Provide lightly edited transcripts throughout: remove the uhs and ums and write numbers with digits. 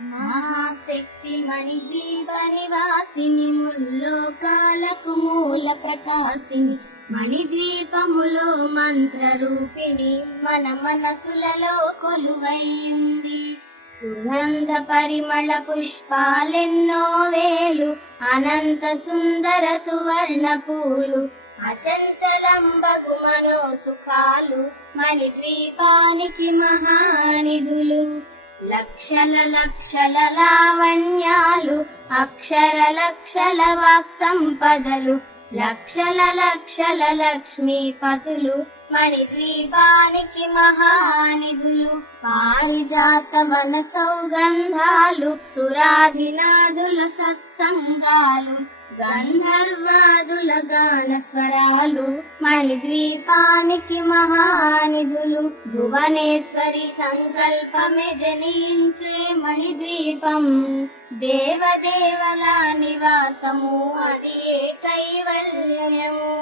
మహాశక్తి మణిద్వీప నివాసిని ముల్లోకాలకు మూల ప్రకాశిని మణిద్వీపములో మంత్ర రూపిణి మన మనసులలో కొలువైంది. సుగంధ పరిమళ పుష్పాలెన్నో వేలు అనంత సుందర సువర్ణ పూలు అచంచలంబగు మనో సుఖాలు మణిద్వీపానికి మహానిధులు. లక్షల లక్షల లావణ్యాలు అక్షర లక్షల వాక్ సంపదలు లక్షల లక్షల లక్ష్మీపతులు మణిద్వీపానికి మహానిధులు. పారిజాత వన సౌగంధాలు సురాధినాదుల సత్సంగాలు గంధర్వాదుల గాన స్వరాలు మణిద్వీపానికి మహానిధులు. భువనేశ్వరి సంకల్పమే జనించే మణిద్వీపం దేవదేవల నివాసము అది కైవల్యము.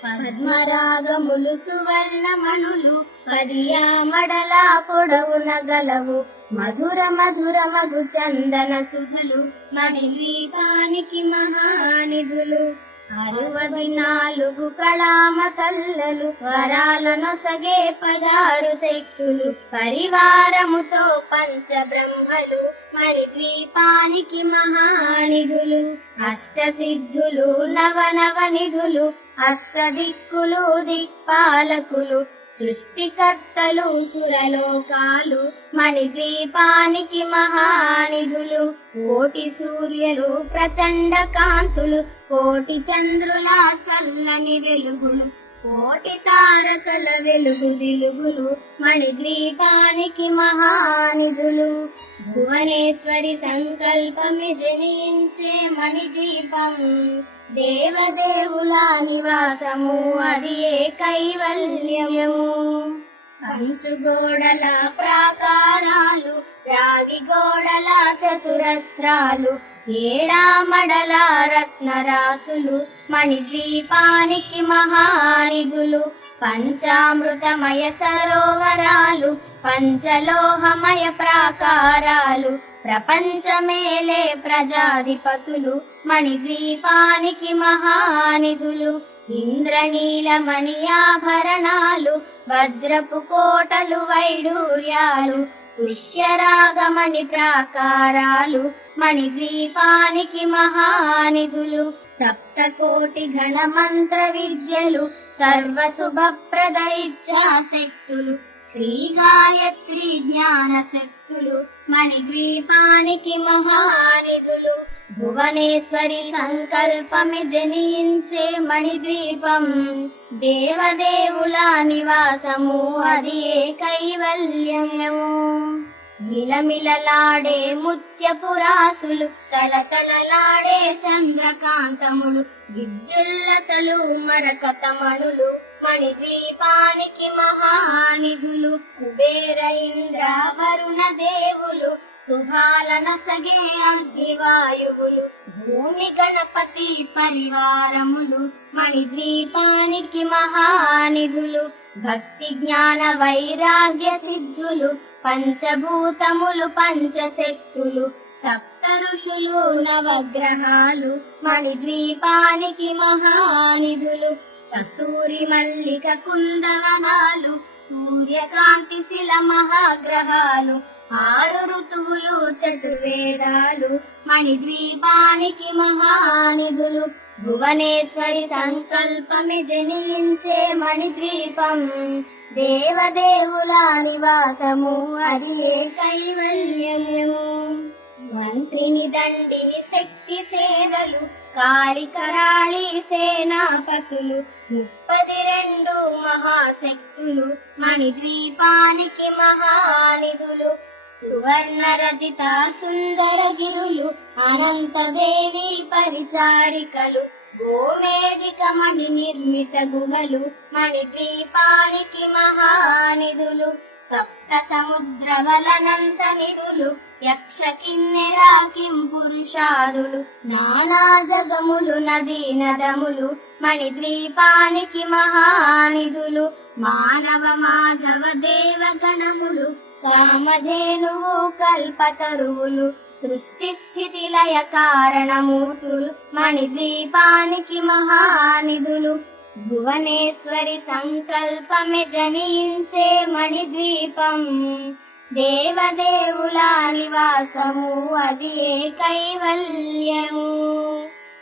పద్మరాగములు సువర్ణమణులు పదియామడల పొడవున గలవు మధుర మధుర మధు చందన సుధలు మణిద్వీపానికి మహానిధులు. 64 కళామ తల్లలు వరాలనొసగే 16 శక్తులు పరివారముతో పంచబ్రహ్మలు మణిద్వీపానికి మహానిధులు. అష్టసిద్ధులు నవనవనిధులు అష్టదిక్కులు దిక్పాలకులు సృష్టికర్తలు సురలోకాలు మణిద్వీపానికి మహానిధులు. కోటి సూర్యులు ప్రచండ కాంతులు కోటి చంద్రుల చల్లని వెలుగులు కోటి తారకల వెలుగు జిలుగులు మణిద్వీపానికి మహానిధులు. భువనేశ్వరి సంకల్పమి జనించే మణిద్వీపం దేవదేవుల నివాసము అది కైవల్యము. కంచుగోడల ప్రాకారాలు రాగి గోడల చతురస్రాలు ఏడామడల రత్నరాసులు మణిద్వీపానికి మహానిధులు. పంచామృతమయ సరోవరాలు పంచలోహమయ ప్రాకారాలు ప్రపంచమేలే ప్రజాధిపతులు మణిద్వీపానికి మహానిధులు. ఇంద్రనీలమణి ఆభరణాలు వజ్రపు కోటలు వైడూర్యాలు పుష్యరాగమణి ప్రాకారాలు మణిద్వీపానికి మహానిధులు. సప్తకోటి ఘన మంత్ర విద్యలు సర్వశుభప్రద ఇచ్ఛాశక్తులు శ్రీ గాయత్రి జ్ఞాన శక్తులు మణిద్వీపానికి మహానిధులు. భువనేశ్వరి సంకల్పమి జనించే మణిద్వీపం దేవదేవుల నివాసము అది కైవల్యము. మిలమిలలాడే ముత్యపురాసులు తళతళలాడే చంద్రకాంతములు విద్యుల్లతలు మరకతమణులు మణిద్వీపానికి మహానిధులు. కుబేర ఇంద్ర వరుణ దేవులు సుహాలనసగే అగ్నివాయువులు భూమి గణపతి పరివారములు మణిద్వీపానికి మహానిధులు. భక్తి జ్ఞాన వైరాగ్య సిద్ధులు పంచభూతములు పంచశక్తులు సప్త ఋషులు నవగ్రహాలు మణిద్వీపానికి మహానిధులు. కస్తూరి మల్లిక కుందవనాలు సూర్యకాంతి శిల మహాగ్రహాలు 6 ఋతువులు చతుర్వేదాలు మణిద్వీపానికి మహానిధులు. భువనేశ్వరి సంకల్పమి జనించే మణిద్వీపం దేవదేవుల నివాసము అది కైవల్యము. మంత్రిని దండిని శక్తి సేవలు కాళికరాళి సేనాపతులు 32 మహాశక్తులు మణిద్వీపానికి మహానిధులు. సువర్ణ రచిత సుందర గిరులు అనంతదేవి పరిచారికలు గోమేధిక మణి నిర్మిత గుహలు మణిద్వీపానికి మహానిధులు. సప్త సముద్ర వలనంత నిధులు యక్ష కిన్నెర కింపురుషాదులు నానా జగములు నదీ నదములు మణిద్వీపానికి మహానిధులు. మానవ మాధవ దేవగణములు కామధేనువు కల్పతరువులు సృష్టి స్థితి లయ కారణమూర్తులు మణిద్వీపానికి మహానిధులు భువనేశ్వరి సంకల్పమే జనించే మణిద్వీపం దేవదేవుల నివాసము అది కైవల్యము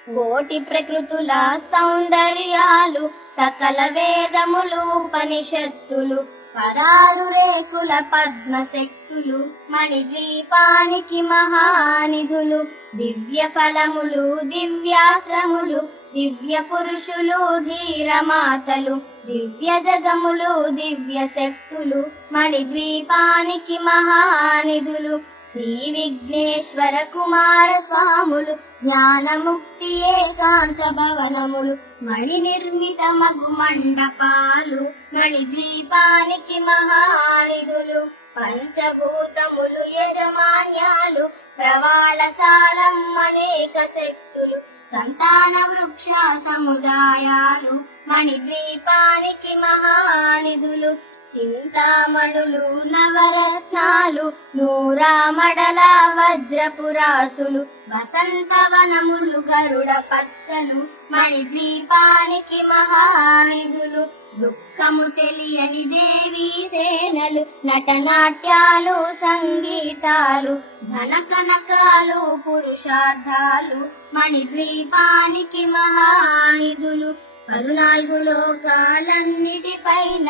కోటి ప్రకృతుల సౌందర్యాలు సకల వేదములు ఉపనిషత్తులు పదారు రేకుల పద్మశక్తులు మణిద్వీపానికి మహానిధులు దివ్య ఫలములు దివ్యాశ్రములు దివ్య పురుషులు ధీరమాతలు దివ్య జగములు దివ్య శక్తులు మణిద్వీపానికి మహానిధులు శ్రీ విఘ్నేశ్వర కుమార స్వాములు జ్ఞానముక్తి ఏకాంత భవనములు మణి నిర్మిత మగు మండపాలు మణిద్వీపానికి మహానిధులు పంచభూతములు యజమాన్యాలు ప్రవాళసాలం అనేక శక్తులు సంతాన వృక్ష సముదాయాలు మణిద్వీపానికి మహానిధులు చింతామణులు నవరత్నాలు నూరామడల వజ్రపురాసులు వసంతవనములు గరుడ పచ్చలు మణిద్వీపానికి మహానిధులు దుఃఖము తెలియని దేవీ సేనలు నటనాట్యాలు సంగీతాలు ధన కనకాలు పురుషార్థాలు మణిద్వీపానికి మహానిధులు 14 లోకాలన్నిటిపైన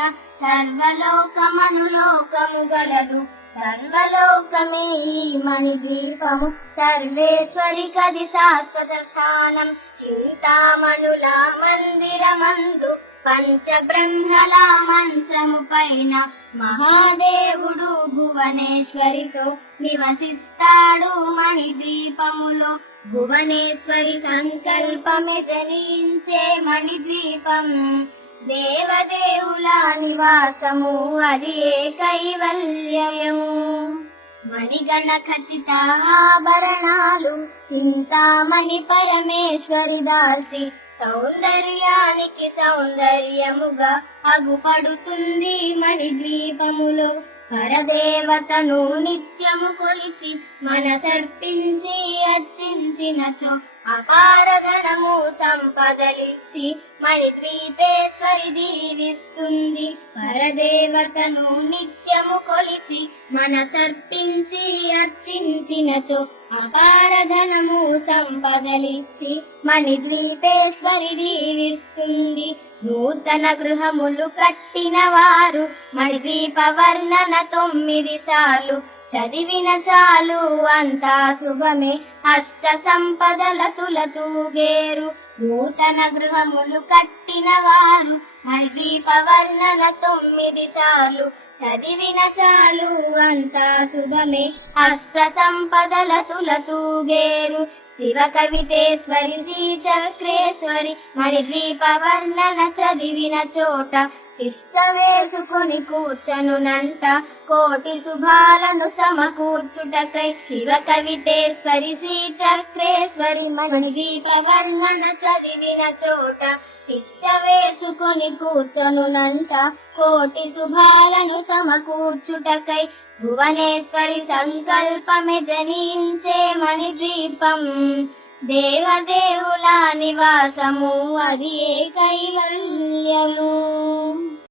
సర్వలోకమనులోకము గలదు సర్వలోకమే ఈ మణిద్వీపము సర్వేశ్వరి కది శాశ్వత స్థానం చింతామణుల మందిరమందు పంచబ్రహ్మల మంచము పైన మహాదేవుడు భువనేశ్వరితో నివసిస్తాడు మణిద్వీపములో భువనేశ్వరి సంకల్పమే జనించే మణిద్వీపం దేవదేవుల నివాసము అది కైవల్యము మణిగణ ఖచ్చిత ఆభరణాలు చింతామణి పరమేశ్వరి దాల్చి సౌందర్యానికి సౌందర్యముగా అగుపడుతుంది మణిద్వీపములో పరదేవతను నిత్యము కొలిచి మనసర్పించి అర్చించినచో అపారధనము సంపదలిచ్చి మణిద్వీపేశ్వరి దీవిస్తుంది పరదేవతను నిత్యము కొలిచి మనసర్పించి అర్చించినచో అపారధనము సంపదలిచ్చి మణిద్వీపేశ్వరి దీవిస్తుంది నూతన గృహములు కట్టిన వారు మణిద్వీప వర్ణన 9 సార్లు చదివిన చాలు అంతా శుభమే అష్ట సంపదల తులతూగేరు నూతన గృహములు కట్టిన వారు మణిద్వీప వర్ణన 9 సార్లు చదివిన చాలు అంతా శుభమే అష్ట సంపదల తులతూగేరు శివ కవితేశ్వరి శ్రీ చక్రేశ్వరి మణిద్వీప వర్ణన చదివిన చోట తిష్ట వేసుకుని కూర్చనునంట కోటి శుభాలను సమకూర్చుటకై శివ కవితేశ్వరి శ్రీ చక్రేశ్వరి మణిద్వీప వర్ణన చదివిన చోట తిష్ట వేసుకుని కూర్చనునంట కోటి శుభాలను సమకూర్చుటకై భువనేశ్వరి సంకల్పమే జనించే మణిద్వీపం దేవదేవుల నివాసము అది కైవల్యము